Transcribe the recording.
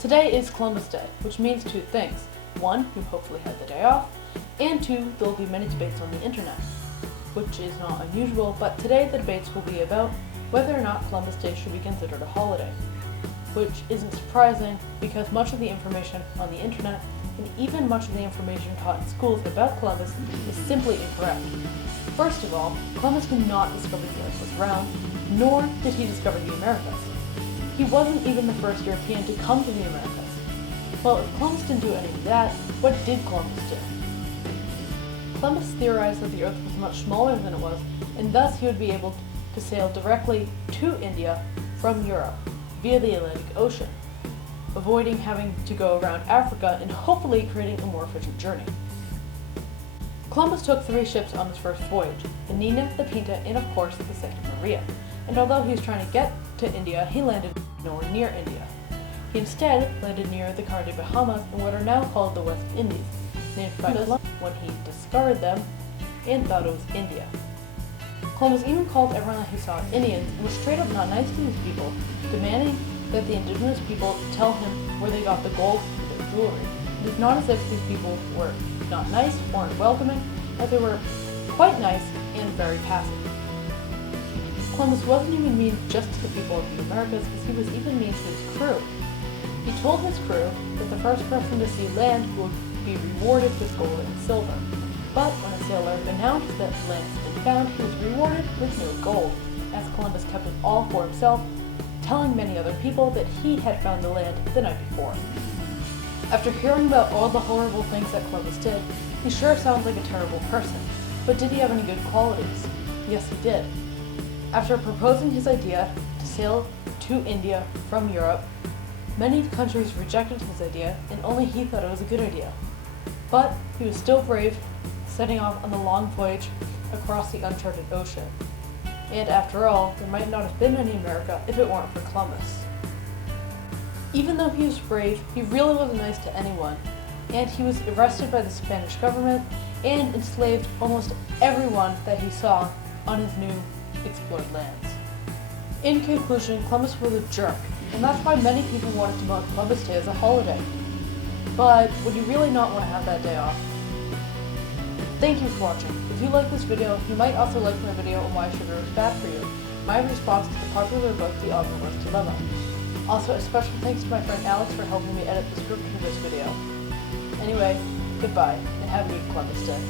Today is Columbus Day, which means two things. One, you hopefully had the day off, and two, there will be many debates on the internet, which is not unusual, but today the debates will be about whether or not Columbus Day should be considered a holiday, which isn't surprising because much of the information on the internet and even much of the information taught in schools about Columbus is simply incorrect. First of all, Columbus did not discover the Earth was round, nor did he discover the Americas. He wasn't even the first European to come to the Americas. Well, if Columbus didn't do any of that, what did Columbus do? Columbus theorized that the Earth was much smaller than it was, and thus he would be able to sail directly to India from Europe via the Atlantic Ocean, avoiding having to go around Africa and hopefully creating a more efficient journey. Columbus took 3 ships on his first voyage, the Nina, the Pinta, and of course the Santa Maria, and although he was trying to get to India, he landed nowhere near India. He instead landed near the Canary Bahamas in what are now called the West Indies, named by Columbus when he discovered them and thought it was India. Columbus even called everyone that he saw Indians and was straight up not nice to these people, demanding that the indigenous people tell him where they got the gold for their jewelry. It is not as if these people were not nice or welcoming, but they were quite nice and very passive. Columbus wasn't even mean just to the people of the Americas, because he was even mean to his crew. He told his crew that the first person to see land would be rewarded with gold and silver. But when a sailor announced that land had been found, he was rewarded with no gold, as Columbus kept it all for himself, telling many other people that he had found the land the night before. After hearing about all the horrible things that Columbus did, he sure sounds like a terrible person. But did he have any good qualities? Yes, he did. After proposing his idea to sail to India from Europe, many countries rejected his idea, and only he thought it was a good idea. But he was still brave, setting off on the long voyage across the uncharted ocean. And after all, there might not have been any America if it weren't for Columbus. Even though he was brave, he really wasn't nice to anyone, and he was arrested by the Spanish government and enslaved almost everyone that he saw on his new explored lands. In conclusion, Columbus was a jerk, and that's why many people wanted to mark Columbus Day as a holiday. But would you really not want to have that day off? Thank you for watching. If you like this video, you might also like my video on why sugar is bad for you, my response to the popular book The Omnivore's Dilemma. Also, a special thanks to my friend Alex for helping me edit the script for this video. Anyway, goodbye, and have a good Columbus Day.